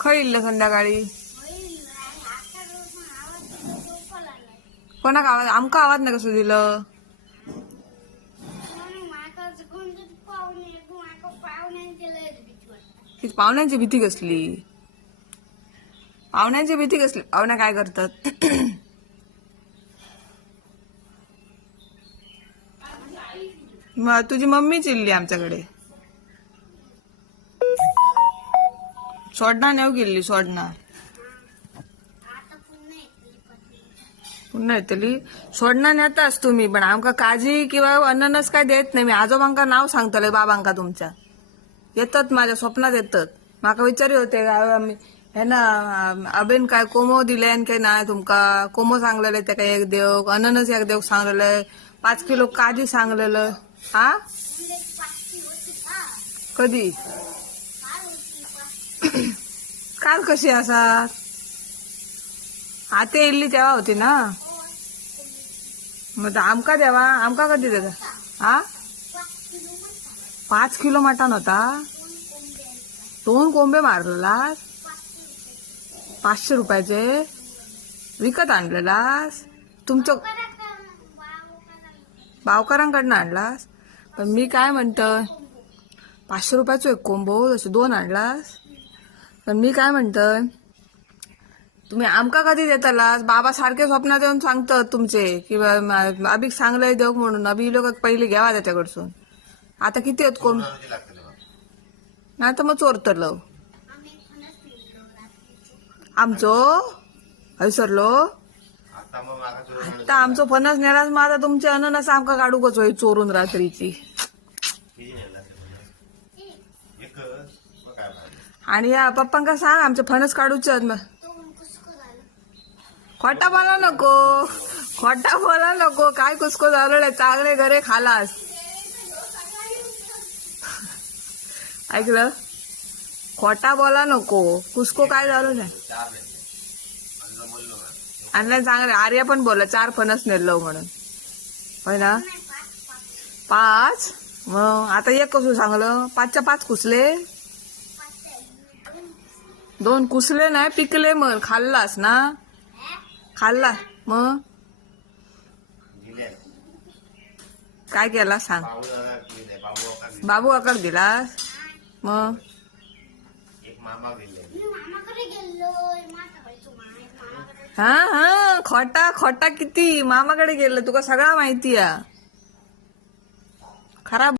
खय संध्याकाळी कोणाक आवाज आमका आवाज नाही कसं दिलं. पाहुण्यांची भीती कसली पाहुण्या काय करतात. तुझी मम्मी चिल्ली आमच्याकडे सोडणार नेऊ गेली सोडणार पुन्हा येतली सोडणार नेताच तुम्ही पण आमका काजी किंवा अननस काय देत नाही. मी आजोबांका नाव सांगतले बाबांका तुमच्या येतात माझ्या स्वप्नात येतात. माका विचारी होते हे ना अबेन काय कोमो दिले काय नाही तुमका कोमो सांगलेले ते काय एक देव अननस एक देव सांगलेलं 5 किलो काजी सांगलेलं. हा कधी काल कशी असा आते इल्ली तेव्हा होती ना मग आमका देवा आमका कधी देता. हा 5 किलो मटण होता 2 कोंबे मारलेलास 500 रुपयाचे विकत आणलेलास तुमचं बावकारांकडनं आणलास. पण मी काय म्हणतोय 500 रुपयाचं एक कोंबो तसे 2 आणलास. पण मी काय म्हणतोय तुम्ही आमका कधी देतालास. बाबा सारखे स्वप्नात येऊन सांगतात तुमचे किंवा अभिक सांगलंय देऊ म्हणून अभि लोक पहिले घ्यावा त्याच्याकडसून. आता किती आहेत कोंब नाही तर मग चोरतलं आमचो हैसरलो. आता आमचं फणस नेलास मग आता तुमचे अननस आमका काढूकच होईल चोरून रात्रीची. आणि या पप्पांका सांग आमचे फणस काढूचे मग. खोटा बोला नको काय कुसको झालं चांगले घरे खालास. ऐकलं खोटा बोला नको कुसको काय झालं नाही आणलं चांगलं. आर्या पण बोला 4 फणस नेलो म्हणून होय ना 5. मग आता एक कसं सांगलं 5च्या 5 कुसले 2 कुसले नाही पिकले मग खाल्लास ना खाल्ला. मग काय केला सांग. बाबू आकार दिलास मग हा खोटा किती मामाकडे गेलं तुका सगळा माहिती आहे खराब.